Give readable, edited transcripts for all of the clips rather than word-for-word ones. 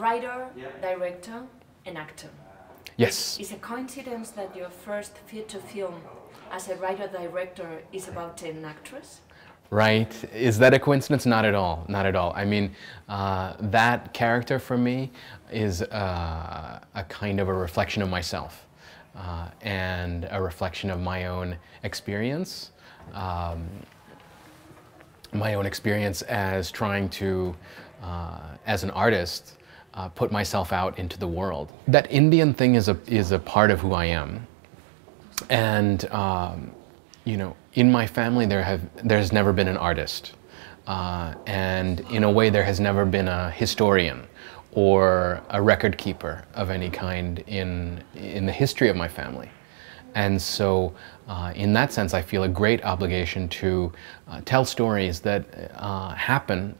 writer, director, and actor. Yes. It's a coincidence that your first feature film as a writer-director is about an actress? Right. Is that a coincidence? Not at all. Not at all. I mean, that character for me is a kind of a reflection of myself and a reflection of my own experience. My own experience as trying to, as an artist, put myself out into the world. That Indian thing is a part of who I am. And you know, in my family there's never been an artist, and in a way there has never been a historian or a record keeper of any kind in the history of my family. And so in that sense I feel a great obligation to tell stories that happen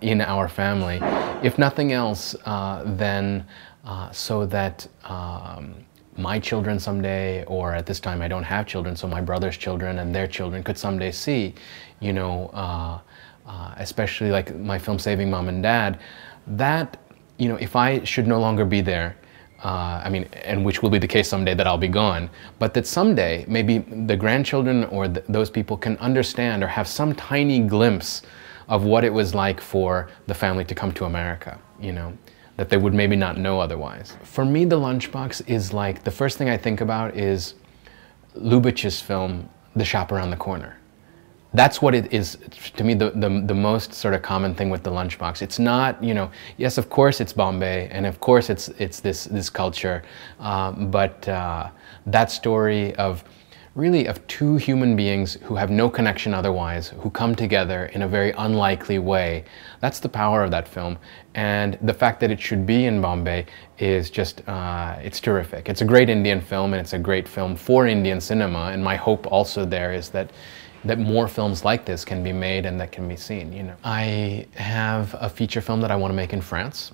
in our family, if nothing else then so that my children someday, or at this time I don't have children, so my brother's children and their children could someday see, you know, especially like my film Saving Mom and Dad, that, you know, if I should no longer be there, I mean, and which will be the case someday that I'll be gone, but that someday maybe the grandchildren or those people can understand or have some tiny glimpse of what it was like for the family to come to America, you know, that they would maybe not know otherwise. For me, The Lunchbox is like, the first thing I think about is Lubitsch's film, The Shop Around the Corner. That's what it is, to me, the most sort of common thing with The Lunchbox. It's not, you know, yes, of course it's Bombay, and of course it's this culture, but that story of, really of two human beings who have no connection otherwise, who come together in a very unlikely way. That's the power of that film. And the fact that it should be in Bombay is just, it's terrific. It's a great Indian film, and it's a great film for Indian cinema. And my hope also there is that more films like this can be made and that can be seen, you know. I have a feature film that I want to make in France.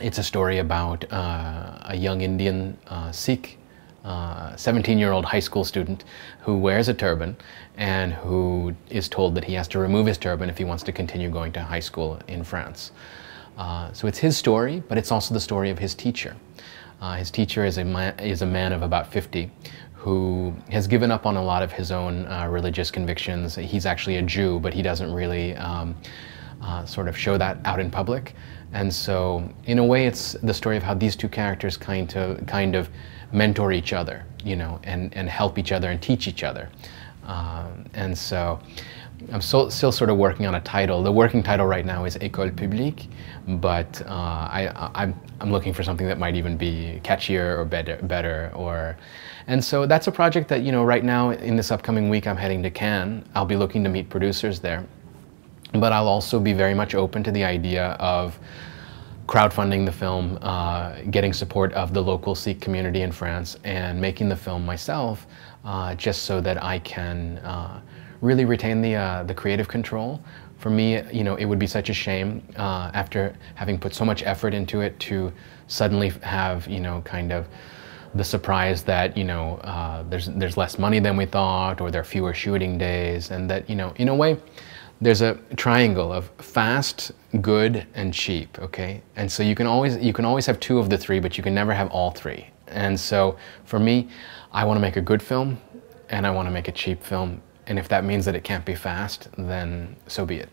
It's a story about a young Indian Sikh 17-year-old high school student who wears a turban and who is told that he has to remove his turban if he wants to continue going to high school in France. So it's his story, but it's also the story of his teacher. His teacher is a man of about 50 who has given up on a lot of his own religious convictions. He's actually a Jew, but he doesn't really sort of show that out in public. And so in a way it's the story of how these two characters kind of mentor each other, you know, and help each other and teach each other. And so I'm still sort of working on a title. The working title right now is École Publique, but I'm looking for something that might even be catchier or better. And so that's a project that, you know, right now in this upcoming week I'm heading to Cannes. I'll be looking to meet producers there. But I'll also be very much open to the idea of crowdfunding the film, getting support of the local Sikh community in France, and making the film myself, just so that I can really retain the creative control. For me, you know, it would be such a shame after having put so much effort into it to suddenly have, you know, kind of the surprise that, you know, there's less money than we thought, or there are fewer shooting days, and that, you know, in a way, there's a triangle of fast, good, and cheap, okay? And so you can always have two of the three, but you can never have all three. And so for me, I want to make a good film, and I want to make a cheap film. And if that means that it can't be fast, then so be it.